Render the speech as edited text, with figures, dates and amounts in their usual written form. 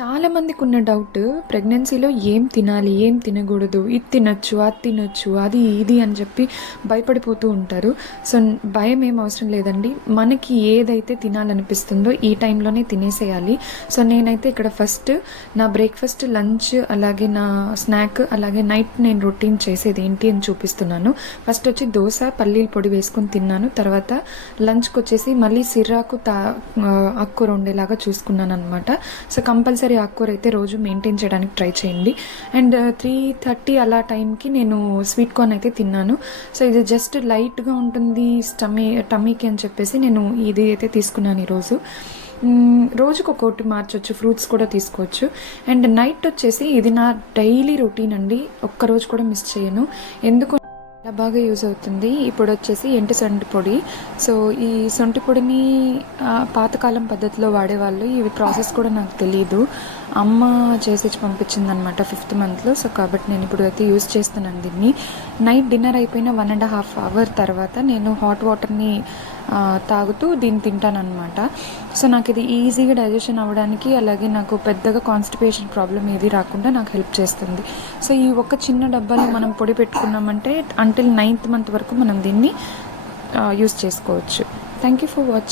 చాలామందికి ఉన్న డౌట్ ప్రెగ్నెన్సీలో ఏం తినాలి, ఏం తినకూడదు, ఇది తినొచ్చు, అది తినొచ్చు, అది ఇది అని చెప్పి భయపడిపోతూ ఉంటారు. సో భయం ఏం అవసరం లేదండి. మనకి ఏదైతే తినాలనిపిస్తుందో ఈ టైంలోనే తినేసేయాలి. సో నేనైతే ఇక్కడ ఫస్ట్ నా బ్రేక్ఫాస్ట్, లంచ్, అలాగే నా స్నాక్, అలాగే నైట్ నేను రొటీన్ చేసేది ఏంటి అని చూపిస్తున్నాను. ఫస్ట్ వచ్చి దోశ పల్లీల పొడి వేసుకొని తిన్నాను. తర్వాత లంచ్కి వచ్చేసి మళ్ళీ సిర్రాకు ఆకుకూర ఉండేలాగా చూసుకున్నాను అనమాట. సో కంపల్సరీ ఆకుకూర అయితే రోజు మెయింటైన్ చేయడానికి ట్రై చేయండి. అండ్ 3:30 అలా టైంకి నేను స్వీట్ కార్న్ అయితే తిన్నాను. సో ఇది జస్ట్ లైట్గా ఉంటుంది టమీకి అని చెప్పేసి నేను ఇది అయితే తీసుకున్నాను ఈరోజు. రోజుకు ఒక్కొక్కటి మార్చొచ్చు, ఫ్రూట్స్ కూడా తీసుకోవచ్చు. అండ్ నైట్ వచ్చేసి ఇది నా డైలీ రొటీన్ అండి, ఒక్కరోజు కూడా మిస్ చేయను. ఎందుకు చాలా బాగా యూజ్ అవుతుంది. ఇప్పుడు వచ్చేసి ఎండు సొంటి పొడి. సో ఈ సొంటి పొడిని పాతకాలం పద్ధతిలో వాడేవాళ్ళు. ఇవి ప్రాసెస్ కూడా నాకు తెలియదు, అమ్మ చేసి పంపించింది అనమాట 5th మంత్లో. సో కాబట్టి నేను ఇప్పుడు అయితే యూజ్ చేస్తున్నాను దీన్ని. నైట్ డిన్నర్ అయిపోయిన 1.5 అవర్ తర్వాత నేను హాట్ వాటర్ని తాగుతూ దీన్ని తింటానమాట. సో నాకు ఇది ఈజీగా డైజెషన్ అవ్వడానికి, అలాగే నాకు పెద్దగా కాన్స్టిపేషన్ ప్రాబ్లం ఏది రాకుండా నాకు హెల్ప్ చేస్తుంది. సో ఈ ఒక చిన్న డబ్బాలో మనం పొడి పెట్టుకున్నామంటే అంటిల్ 9th మంత్ వరకు మనం దీన్ని యూస్ చేసుకోవచ్చు. Thank you for watching.